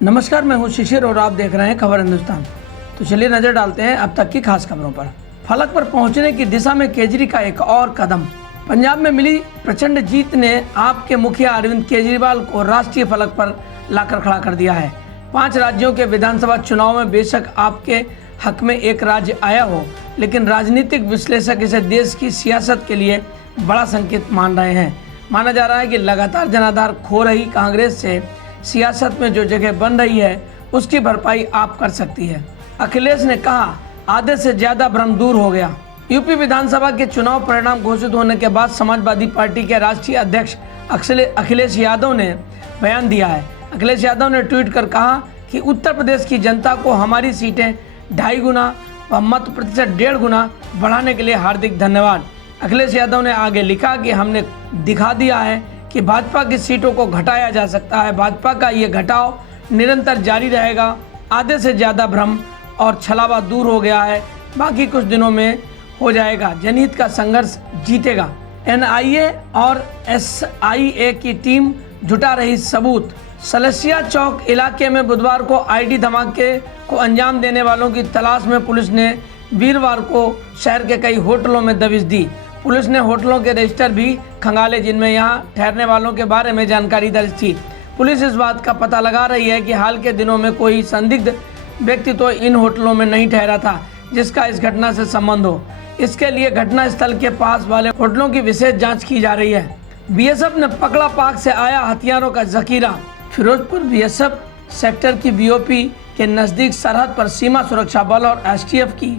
नमस्कार, मैं हूं शिशिर और आप देख रहे हैं खबर हिंदुस्तान। तो चलिए नजर डालते हैं अब तक की खास खबरों पर। फलक पर पहुंचने की दिशा में केजरी का एक और कदम। पंजाब में मिली प्रचंड जीत ने आप के मुखिया अरविंद केजरीवाल को राष्ट्रीय फलक पर लाकर खड़ा कर दिया है। 5 राज्यों के विधानसभा चुनाव में बेशक आपके हक में एक राज्य आया हो, लेकिन राजनीतिक विश्लेषक इसे देश की सियासत के लिए बड़ा संकेत मान रहे हैं। माना जा रहा है कि लगातार जनाधार खो रही कांग्रेस से सियासत में जो जगह बन रही है उसकी भरपाई आप कर सकती है। अखिलेश ने कहा, आधे से ज्यादा भ्रम दूर हो गया। यूपी विधानसभा के चुनाव परिणाम घोषित होने के बाद समाजवादी पार्टी के राष्ट्रीय अध्यक्ष अखिलेश यादव ने बयान दिया है। अखिलेश यादव ने ट्वीट कर कहा कि उत्तर प्रदेश की जनता को हमारी सीटें 2.5 गुना व मत प्रतिशत 1.5 गुना बढ़ाने के लिए हार्दिक धन्यवाद। अखिलेश यादव ने आगे लिखा कि हमने दिखा दिया है कि भाजपा की सीटों को घटाया जा सकता है। भाजपा का ये घटाव निरंतर जारी रहेगा। आधे से ज़्यादा भ्रम और छलावा दूर हो गया है, बाकी कुछ दिनों में हो जाएगा। जनहित का संघर्ष जीतेगा। एनआईए और एसआईए की टीम जुटा रही सबूत। सलसिया चौक इलाके में बुधवार को आईडी धमाके को अंजाम देने वालों की तलाश में पुलिस ने वीरवार को शहर के कई होटलों में दबिश दी। पुलिस ने होटलों के रजिस्टर भी खंगाले जिनमें यहां ठहरने वालों के बारे में जानकारी दर्ज थी। पुलिस इस बात का पता लगा रही है कि हाल के दिनों में कोई संदिग्ध व्यक्ति तो इन होटलों में नहीं ठहरा था जिसका इस घटना से संबंध हो। इसके लिए घटनास्थल के पास वाले होटलों की विशेष जांच की जा रही है। बीएसएफ ने पकड़ा पाक से आया हथियारों का जखीरा। फिरोजपुर बीएसएफ सेक्टर की बीओपी के नजदीक सरहद पर सीमा सुरक्षा बल और एसटीएफ की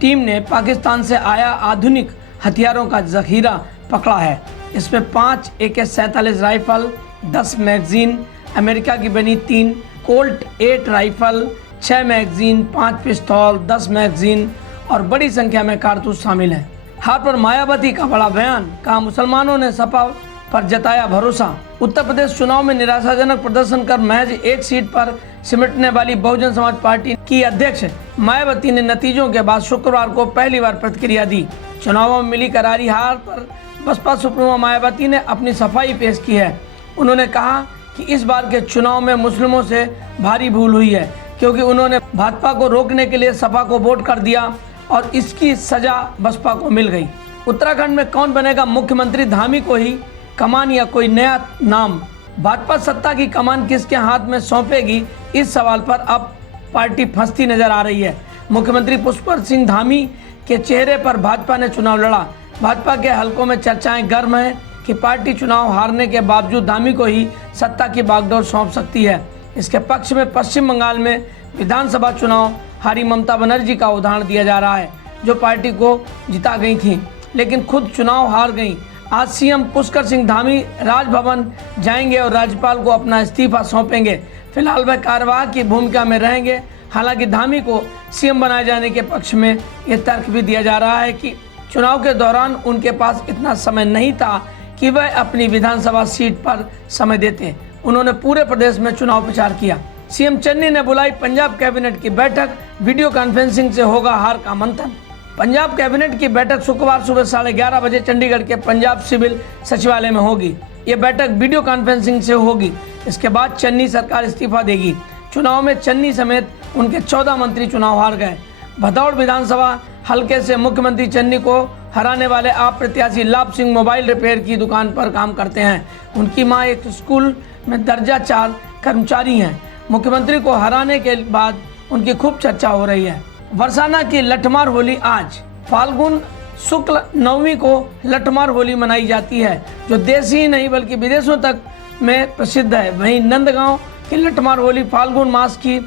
टीम ने पाकिस्तान से आया आधुनिक हथियारों का जखीरा पकड़ा है। इसमें 5 AK-47 राइफल, 10 मैगजीन, अमेरिका की बनी 3 कोल्ट 8 राइफल, 6 मैगजीन, 5 पिस्तौल, 10 मैगजीन और बड़ी संख्या में कारतूस शामिल हैं। हार पर मायावती का बड़ा बयान। कहा, मुसलमानों ने सपा पर जताया भरोसा। उत्तर प्रदेश चुनाव में निराशाजनक प्रदर्शन कर महज एक सीट पर सिमटने वाली बहुजन समाज पार्टी की अध्यक्ष मायावती ने नतीजों के बाद शुक्रवार को पहली बार प्रतिक्रिया दी। चुनावों में मिली करारी हार पर बसपा सुप्रीमो मायावती ने अपनी सफाई पेश की है। उन्होंने कहा कि इस बार के चुनाव में मुस्लिमों से भारी भूल हुई है, क्योंकि उन्होंने भाजपा को रोकने के लिए सपा को वोट कर दिया और इसकी सजा बसपा को मिल गई। उत्तराखंड में कौन बनेगा मुख्यमंत्री, धामी को ही कमान या कोई नया नाम? भाजपा सत्ता की कमान किसके हाथ में सौंपेगी, इस सवाल पर अब पार्टी फंसती नजर आ रही है। मुख्यमंत्री पुष्कर सिंह धामी के चेहरे पर भाजपा ने चुनाव लड़ा। भाजपा के हलकों में चर्चाएं गर्म हैं कि पार्टी चुनाव हारने के बावजूद धामी को ही सत्ता की बागडोर सौंप सकती है। इसके पक्ष में पश्चिम बंगाल में विधानसभा चुनाव हारी ममता बनर्जी का उदाहरण दिया जा रहा है, जो पार्टी को जिता गई थी लेकिन खुद चुनाव हार गई। आज सीएम पुष्कर सिंह धामी राजभवन जाएंगे और राज्यपाल को अपना इस्तीफा सौंपेंगे। फिलहाल वह कार्यवाहक की भूमिका में रहेंगे। हालांकि धामी को सीएम बनाए जाने के पक्ष में यह तर्क भी दिया जा रहा है कि चुनाव के दौरान उनके पास इतना समय नहीं था कि वह अपनी विधानसभा सीट पर समय देते। उन्होंने पूरे प्रदेश में चुनाव प्रचार किया। सीएम चन्नी ने बुलाई पंजाब कैबिनेट की बैठक। वीडियो कॉन्फ्रेंसिंग से होगा हार का मंथन। पंजाब कैबिनेट की बैठक शुक्रवार सुबह 11:30 बजे चंडीगढ़ के पंजाब सिविल सचिवालय में होगी। ये बैठक वीडियो कॉन्फ्रेंसिंग से होगी। इसके बाद चन्नी सरकार इस्तीफा देगी। चुनाव में चन्नी समेत उनके 14 मंत्री चुनाव हार गए। भदौड़ विधानसभा हलके से मुख्यमंत्री चन्नी को हराने वाले आप प्रत्याशी लाभ सिंह मोबाइल रिपेयर की दुकान पर काम करते हैं। उनकी मां एक स्कूल में दर्जा 4 कर्मचारी हैं। मुख्यमंत्री को हराने के बाद उनकी खूब चर्चा हो रही है। बरसाना की लठमार होली आज। फाल्गुन शुक्ल 9वीं को लठमार होली मनाई जाती है, जो देश ही नहीं बल्कि विदेशों तक में प्रसिद्ध है। वहीं नंदगांव की लठमार होली फाल्गुन मास की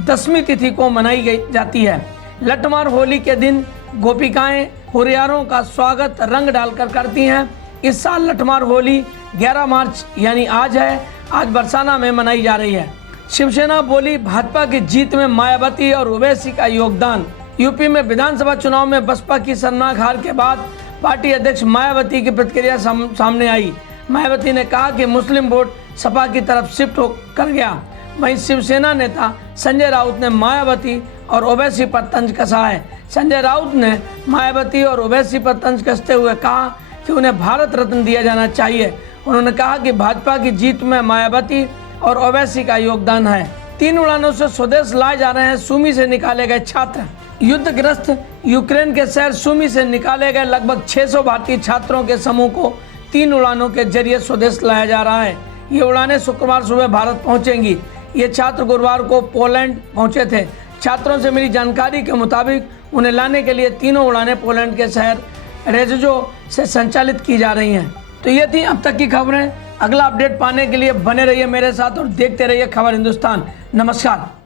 10वीं तिथि को मनाई जाती है। लठमार होली के दिन गोपिकाएं हुरियारों का स्वागत रंग डालकर करती हैं। इस साल लठमार होली 11 मार्च यानी आज है। आज बरसाना में मनाई जा रही है। शिवसेना बोली, भाजपा की जीत में मायावती और ओवैसी का योगदान। यूपी में विधानसभा चुनाव में बसपा की शर्मनाक हार के बाद पार्टी अध्यक्ष मायावती की प्रतिक्रिया सामने आई। मायावती ने कहा कि मुस्लिम वोट सपा की तरफ शिफ्ट कर गया। वहीं शिवसेना नेता संजय राउत ने मायावती और ओवैसी पर तंज कसा है। संजय राउत ने मायावती और ओवैसी पर तंज कसते हुए कहा कि उन्हें भारत रत्न दिया जाना चाहिए। उन्होंने कहा कि भाजपा की जीत में मायावती और ओवैसी का योगदान है। 3 उड़ानों से स्वदेश लाए जा रहे हैं सूमी से निकाले गए छात्र। युद्धग्रस्त यूक्रेन के शहर सूमी से निकाले गए लगभग 600 भारतीय छात्रों के समूह को 3 उड़ानों के जरिए स्वदेश लाया जा रहा है। ये उड़ानें शुक्रवार सुबह भारत पहुंचेंगी। ये छात्र गुरुवार को पोलैंड पहुंचे थे। छात्रों से मिली जानकारी के मुताबिक उन्हें लाने के लिए तीनों उड़ानें पोलैंड के शहर रेजो से संचालित की जा रही हैं। तो ये थी अब तक की खबरें। अगला अपडेट पाने के लिए बने रहिए मेरे साथ और देखते रहिए खबर हिंदुस्तान। नमस्कार।